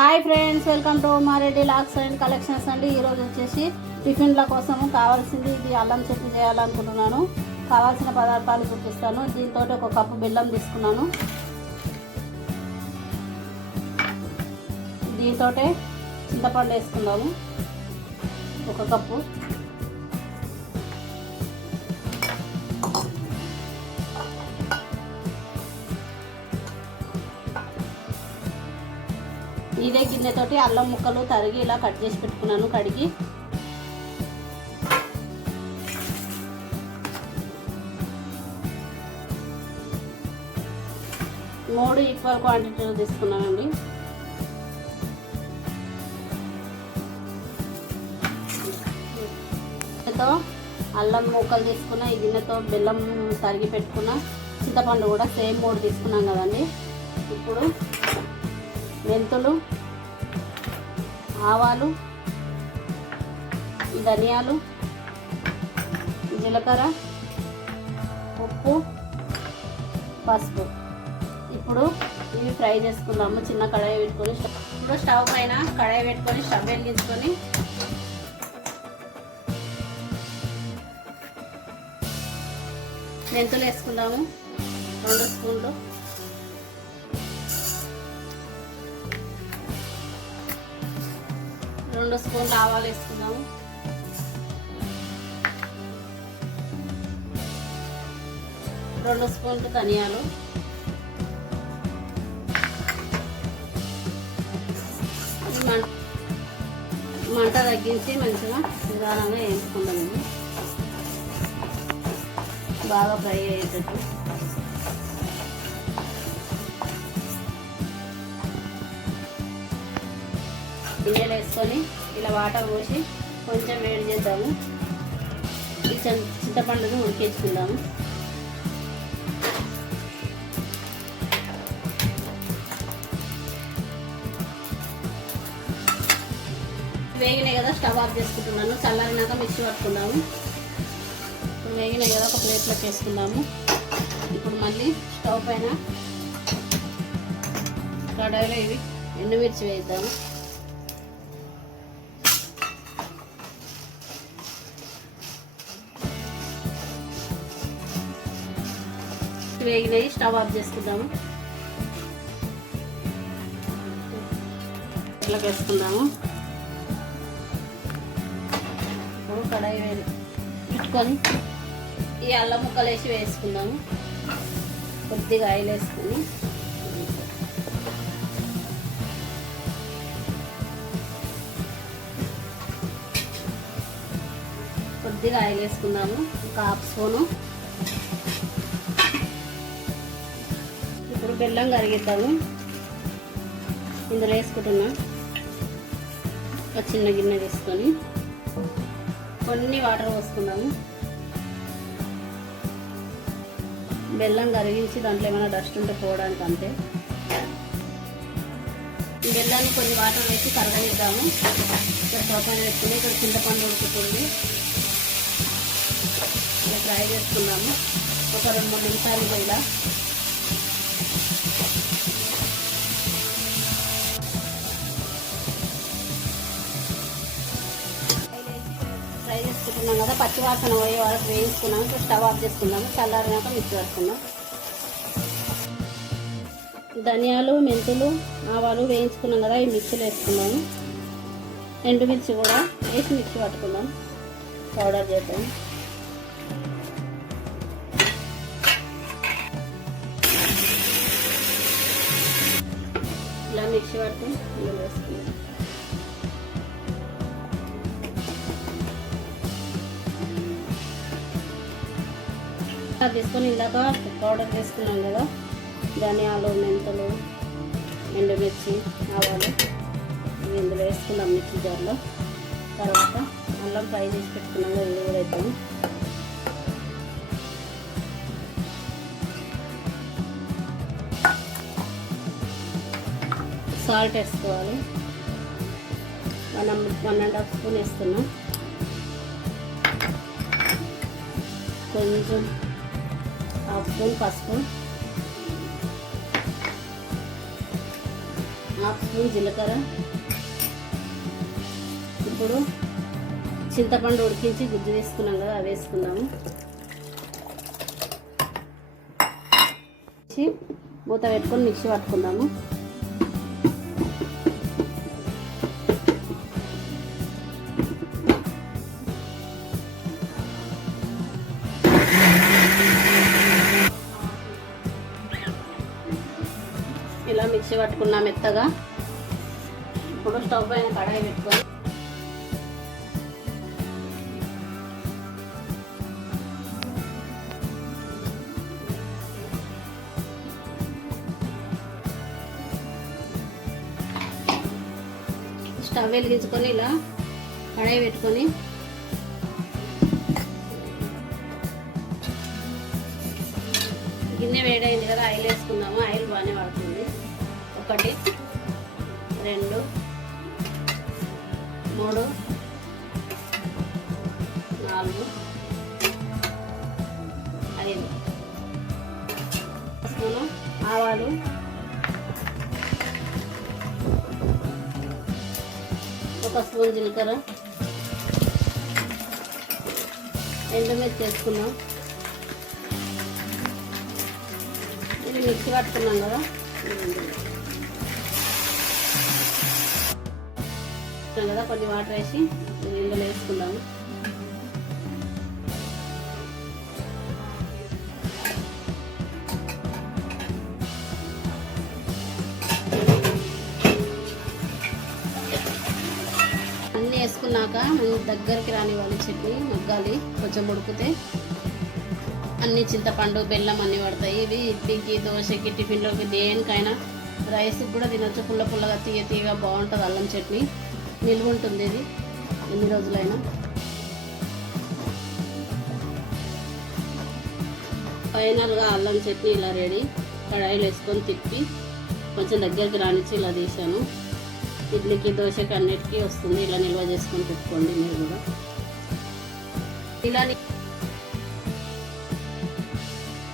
Hi friends, welcome to Mareddy lakhs and collections అండి. ఈరోజు వచ్చేసి టిఫిన్ల కోసము కావాల్సింది ఇది అల్లం చట్నీ చేయాలనుకుంటున్నాను. కావాల్సిన పదార్థాలు చూపిస్తాను. దీంతో ఒక కప్పు బెల్లం తీసుకున్నాను. దీంతో చింతపండు వేసుకుందాము, ఒక కప్పు. ఇదే గిన్నెతోటి అల్లం ముక్కలు తరిగి ఇలా కట్ చేసి పెట్టుకున్నాను, కడిగి. మూడు ఈక్వల్ క్వాంటిటీలో తీసుకున్నానండి. గిన్నెతో అల్లం ముక్కలు తీసుకున్న, ఈ గిన్నెతో బెల్లం తరిగి పెట్టుకున్న, చింతపండు కూడా సేమ్ 3 తీసుకున్నాం కదండి. ఇప్పుడు మెంతులు, ఆవాలు, ధనియాలు, జీలకర్ర, ఉప్పు, పసుపు. ఇప్పుడు ఇవి ఫ్రై చేసుకుందాము. చిన్న కడాయి పెట్టుకొని, ఇప్పుడు స్టవ్ పైన కడాయి పెట్టుకొని స్టవ్ వెలిగించుకొని మెంతులు వేసుకుందాము, 2 స్పూన్లు. రెండు స్పూన్లు ఆవాలు వేసుకుందాము. 2 స్పూన్లు ధనియాలు. మంట తగ్గించి మంచిగా నిదానంగా వేసుకుందామండి, బాగా ఫ్రై అయ్యేటట్టు. గిన్నెలు వేసుకొని ఇలా వాటర్ పోసి కొంచెం వేడి చేద్దాము. ఈ చింతపండును ఉడికించుకుందాము. వేగినాయి కదా, స్టవ్ ఆఫ్ చేసుకుంటున్నాను. చల్లారినాక మిక్సీ పట్టుకుందాము. ఇప్పుడు వేగినాయి కదా, ఒక ప్లేట్లోకి వేసుకుందాము. ఇప్పుడు మళ్ళీ స్టవ్ పైన కడాయిలో ఇవి ఎండుమిర్చి వేద్దాము. వేగినాయి, స్టవ్ ఆఫ్ చేసుకుందాము. ఇలా వేసుకుందాము. ఇప్పుడు కడాయి పెట్టుకొని ఈ అల్లం ముక్కలు వేసి వేసుకుందాము. కొద్దిగా ఆయిల్ వేసుకొని కొద్దిగా ఆయిల్ వేసుకుందాము, ఒక హాఫ్ స్పూను. ఇప్పుడు బెల్లం కరిగిద్దాము. ఇందులో వేసుకుంటున్నా. ఒక చిన్న గిన్నె తీసుకొని కొన్ని వాటర్ పోసుకుందాము. బెల్లం కరిగించి దాంట్లో ఏమైనా డస్ట్ ఉంటే పోవడానికి అంతే. ఈ బెల్లాన్ని కొన్ని వాటర్ వేసి కరగనిద్దాము. ఇక్కడ స్టవ్ పైన పెట్టుకుని ఇక్కడ చింతపండు ఉడుకుతుంది. ఇలా ఫ్రై చేసుకుందాము ఒక 2-3 నిమిషాలు. ఇలా ఫ్రై చేసుకుంటున్నాం కదా, పచ్చివాసన పోయే వరకు వేయించుకున్నాము. ఇప్పుడు స్టవ్ ఆఫ్ చేసుకుందాము. చల్లారినాక మిక్సీ పట్టుకుందాం. ధనియాలు, మెంతులు, ఆవాలు వేయించుకున్నాం కదా, ఈ మిక్సీలో వేసుకున్నాము. ఎండుమిర్చి కూడా వేసి మిక్సీ పట్టుకుందాం, పౌడర్ చేద్దాం. ఇలా మిక్సీ పట్టుకుని ఇందులో వేసుకుందాం. తీసుకొని ఇందాక పౌడర్ వేసుకున్నాం కదా, ధనియాలు, మెంతులు, ఎండుమిర్చి, ఆవాలు ఇందులో వేసుకున్నాం మిక్సీ జార్లో. తర్వాత అల్లం ఫ్రై చేసి పెట్టుకున్నాం కదా, ఇది కూడా వేద్దాం. సాల్ట్ వేసుకోవాలి. 1.5 స్పూన్ వేస్తున్నాం. కొంచెం హాఫ్ స్పూన్ పసుపు, హాఫ్ స్పూన్ జీలకర్ర. ఇప్పుడు చింతపండు ఉడికించి గుజ్జు తీసుకున్నాం కదా, అవి వేసుకుందాము. మూత పెట్టుకొని మిక్సీ పట్టుకుందాము. ఇలా మిక్సీ పట్టుకున్నాం మెత్తగా. ఇప్పుడు స్టవ్ పైన కడాయి పెట్టుకొని స్టవ్ వెలిగించుకొని ఇలా కడాయి పెట్టుకొని గిన్నె వేడైంది కదా, ఆయిల్ వేసుకుందాము. ఆయిల్ బాగానే పడుతుంది. 1 2 3 4 5 స్పూను ఆవాలు, 1 స్పూన్ జీలకర్ర, ఎండుమిర్చి వేసుకున్నాం. ఇది మిక్సీ పట్టుకున్నాం కదా, కొన్ని వాటర్ వేసి ఇందులో వేసుకుందాము. అన్నీ వేసుకున్నాక దగ్గరికి రానివ్వాలి. చట్నీ మగ్గాలి, కొంచెం ఉడికితే అన్ని చింతపండు బెల్లం అన్నీ పడతాయి. ఇవి ఇడ్లీకి, దోశకి, టిఫిన్లోకి, దేనికైనా, రైస్కి కూడా తినొచ్చు. పుల్ల పుల్లగా తీయగా బాగుంటుంది. అల్లం చట్నీ నిల్వ ఉంటుంది, ఇది ఎన్ని రోజులైనా. ఫైనల్గా అల్లం చట్నీ ఇలా రెడీ. కడాయిలు వేసుకొని తిప్పి కొంచెం దగ్గరికి రానిచ్చి ఇలా తీసాను. ఇడ్లీకి, దోశకి అన్నిటికీ వస్తుంది. ఇలా నిల్వ చేసుకొని పెట్టుకోండి మీరు కూడా. ఇలా